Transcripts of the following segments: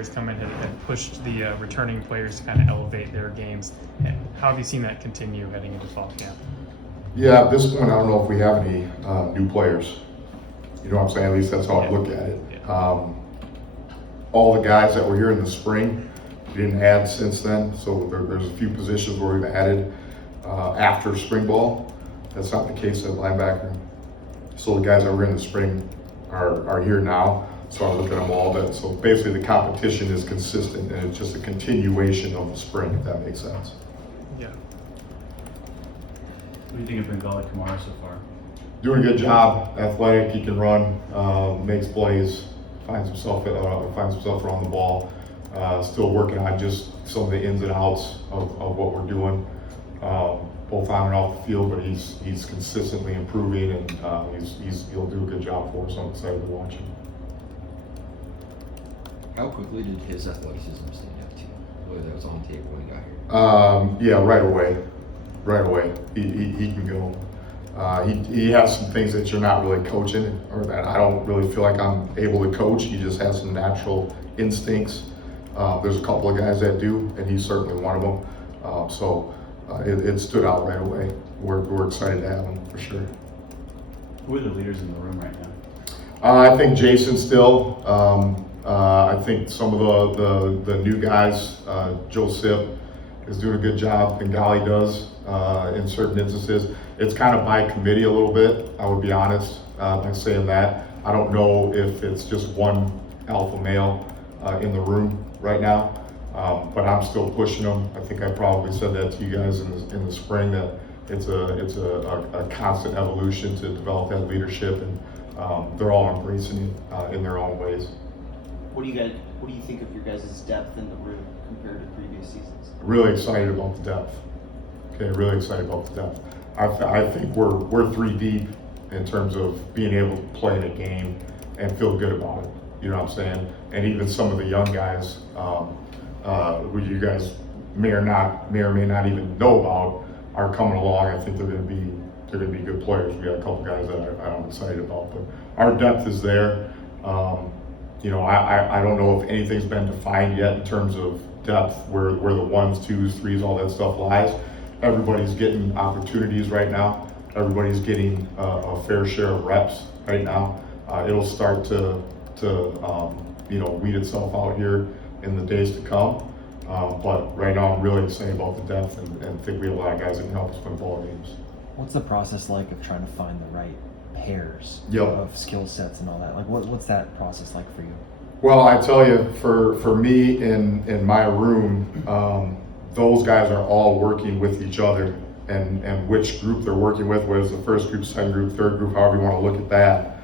players come in and pushed the returning players to kind of elevate their games. And how have you seen that continue heading into fall camp? Yeah, at this point, I don't know if we have any new players. You know what I'm saying? At least that's how I look at it. Yeah. All the guys that were here in the spring, we didn't add since then. So there's a few positions where we've added after spring ball. That's not the case at linebacker. So the guys that were in the spring are here now. So I look at them all. So basically the competition is consistent and it's just a continuation of the spring, if that makes sense. Yeah. What do you think of Bengali Kamara so far? Doing a good job, athletic, he can run, makes plays, finds himself around the ball. Still working on just some of the ins and outs of what we're doing, both on and off the field, but he's consistently improving and he'll do a good job for us. I'm excited to watch him. How quickly did his athleticism stand out to you, whether that was on tape when he got here? Yeah, right away. He can go. He has some things that you're not really coaching, or that I don't really feel like I'm able to coach. He just has some natural instincts. There's a couple of guys that do, and he's certainly one of them. So it stood out right away. We're excited to have him for sure. Who are the leaders in the room right now? I think Jason still. I think some of the new guys, Joseph is doing a good job. Bengali does in certain instances. It's kind of by committee a little bit, I would be honest by saying that. I don't know if it's just one alpha male in the room right now, but I'm still pushing them. I think I probably said that to you guys in the spring, that it's a constant evolution to develop that leadership, and they're all embracing it in their own ways. What do you think of your guys' depth in the room compared to previous seasons? Really excited about the depth. Okay, really excited about the depth. I think we're 3 deep in terms of being able to play in a game and feel good about it. You know what I'm saying? And even some of the young guys, who you guys may or may not even know about, are coming along. I think they're going to be good players. We got a couple guys that I'm excited about, but our depth is there. You know, I don't know if anything's been defined yet in terms of depth, where the 1s, 2s, 3s, all that stuff lies. Everybody's getting opportunities right now. Everybody's getting a fair share of reps right now. It'll start to weed itself out here in the days to come. But right now, I'm really excited about the depth and think we have a lot of guys that can help us win ball games. What's the process like of trying to find the right pairs Yep. of skill sets and all that? Like, what's that process like for you? Well, I tell you, for me in my room, those guys are all working with each other, and which group they're working with, whether it's the first group, second group, third group, however you want to look at that,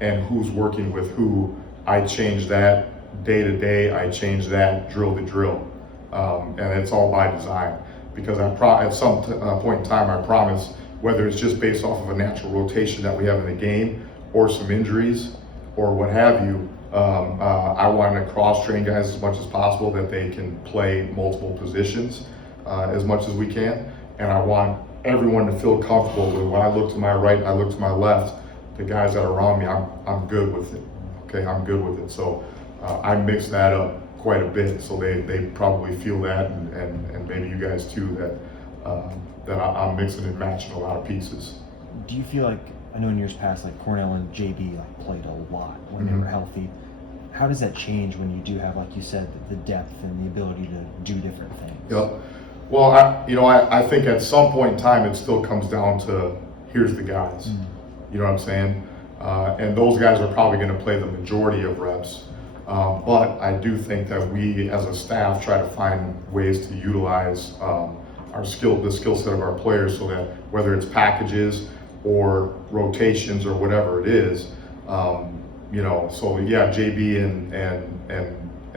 and who's working with who. I change that day to day. I change that drill to drill, and it's all by design, because at some point in time, I promise, whether it's just based off of a natural rotation that we have in the game, or some injuries, or what have you, I want to cross-train guys as much as possible, that they can play multiple positions as much as we can. And I want everyone to feel comfortable with, when I look to my right and I look to my left, the guys that are around me, I'm good with it. Okay, I'm good with it. So I mix that up quite a bit, so they probably feel that, and maybe you guys too, that I'm mixing and matching a lot of pieces. Do you feel like, I know in years past, like Cornell and JB played a lot when they were healthy. How does that change when you do have, like you said, the depth and the ability to do different things? Yep. Well, I think at some point in time, it still comes down to, here's the guys. You know what I'm saying? And those guys are probably going to play the majority of reps. But I do think that we, as a staff, try to find ways to utilize the skill set of our players, so that whether it's packages or rotations or whatever it is, so yeah, JB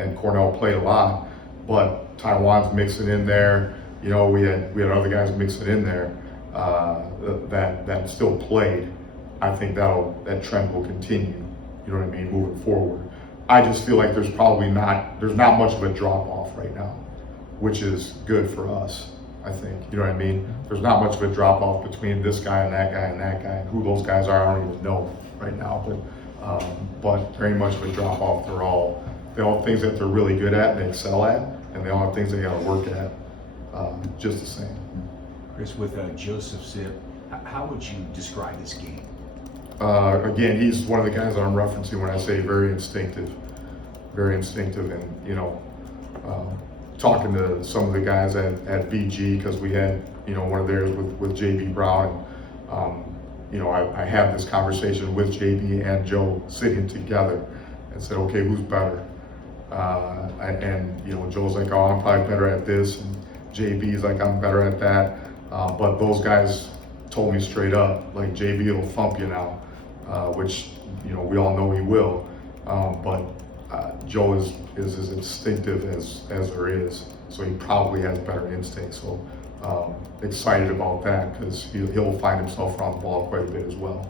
and Cornell played a lot, but Taiwan's mixing in there. We had other guys mixing in there that still played. I think that trend will continue. You know what I mean, moving forward. I just feel like there's not much of a drop off right now, which is good for us. I think, you know what I mean? There's not much of a drop off between this guy and that guy and that guy, and who those guys are, I don't even know right now, but very much of a drop off. They're all They all have things that they're really good at and they excel at, and they all have things they got to work at just the same. Chris, with Joseph Zip, how would you describe his game? Again, he's one of the guys that I'm referencing when I say very instinctive, and talking to some of the guys at VG, because we had one of theirs with JB Brown. I had this conversation with JB and Joe sitting together and said, okay, who's better? And Joe's like, oh, I'm probably better at this, and JB's like, I'm better at that. But those guys told me straight up, like, JB will thump you now, which we all know he will. But Joe is as instinctive as there is, so he probably has better instinct. So excited about that, because he'll find himself around the ball quite a bit as well.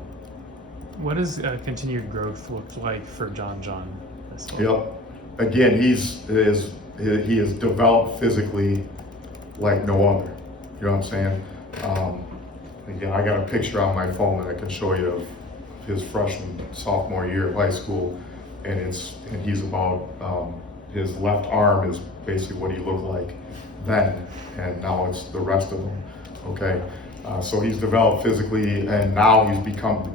What does continued growth look like for John this fall? Yep. Again, he is developed physically like no other. You know what I'm saying? Again, I got a picture on my phone that I can show you of his sophomore year of high school, and he's about his left arm is basically what he looked like then, and now it's the rest of him. Okay, so he's developed physically, and now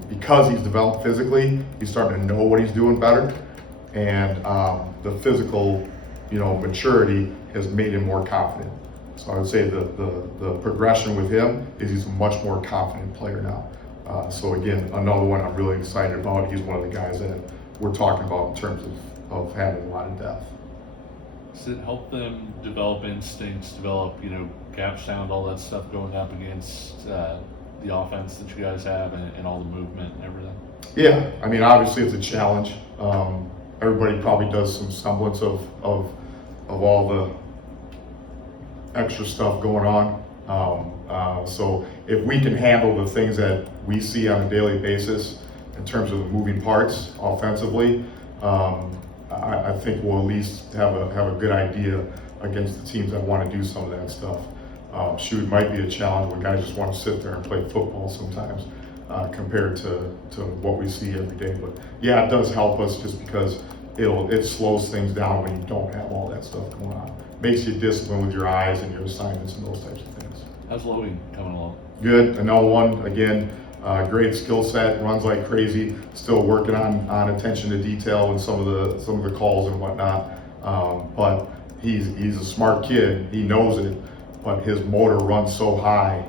because he's developed physically, he's starting to know what he's doing better, and the physical, maturity has made him more confident. So I would say the progression with him is he's a much more confident player now. So again, another one I'm really excited about. He's one of the guys that we're talking about in terms of having a lot of depth. Does it help them develop instincts, develop, gap sound, all that stuff going up against the offense that you guys have and all the movement and everything? Yeah, I mean, obviously it's a challenge. Everybody probably does some semblance of all the extra stuff going on. So if we can handle the things that we see on a daily basis in terms of the moving parts offensively, I think we'll at least have a good idea against the teams that want to do some of that stuff. It might be a challenge when guys just want to sit there and play football sometimes, compared to what we see every day. But yeah, it does help us just because it slows things down when you don't have all that stuff going on. Makes you disciplined with your eyes and your assignments and those types of things. How's Logan coming along? Good. Another one, again, great skill set, runs like crazy, still working on attention to detail and some of the calls and whatnot. But he's a smart kid. He knows it, but his motor runs so high,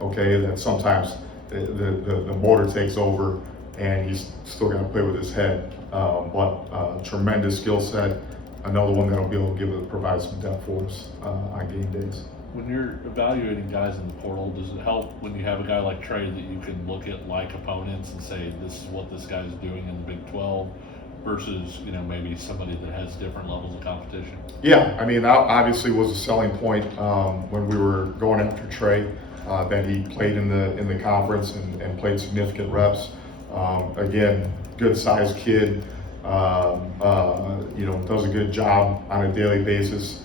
okay, that sometimes the motor takes over and he's still going to play with his head. But tremendous skill set. Another one that'll be able to provide some depth for us on game days. When you're evaluating guys in the portal, does it help when you have a guy like Trey that you can look at like opponents and say, this is what this guy's doing in the Big 12 versus, maybe somebody that has different levels of competition? Yeah, I mean, that obviously was a selling point when we were going after Trey, that he played in the conference and played significant reps. Again, good sized kid, does a good job on a daily basis,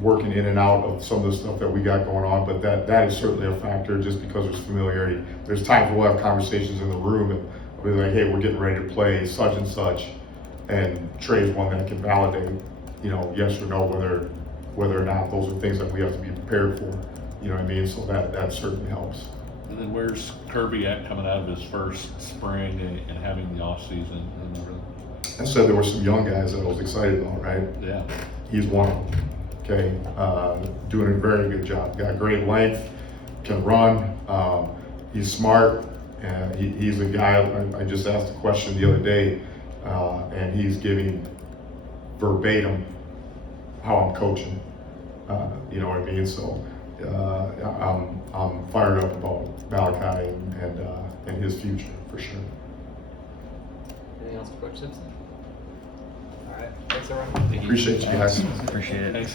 working in and out of some of the stuff that we got going on, but that is certainly a factor just because there's familiarity. There's times we'll have conversations in the room and we'll be like, hey, we're getting ready to play such and such, and Trey's one that can validate, yes or no, whether or not those are things that we have to be prepared for. You know what I mean? So that certainly helps. And then where's Kirby at coming out of his first spring and having the off season and everything? I said there were some young guys that I was excited about, right? Yeah. He's one of them. Okay, doing a very good job. Got great length, can run. He's smart, and he's a guy. I just asked a question the other day, and he's giving verbatim how I'm coaching. You know what I mean? So I'm fired up about Malachi and his future for sure. Anything else for Coach Simpson? All right, thanks everyone. Appreciate you guys. Appreciate it. Thanks.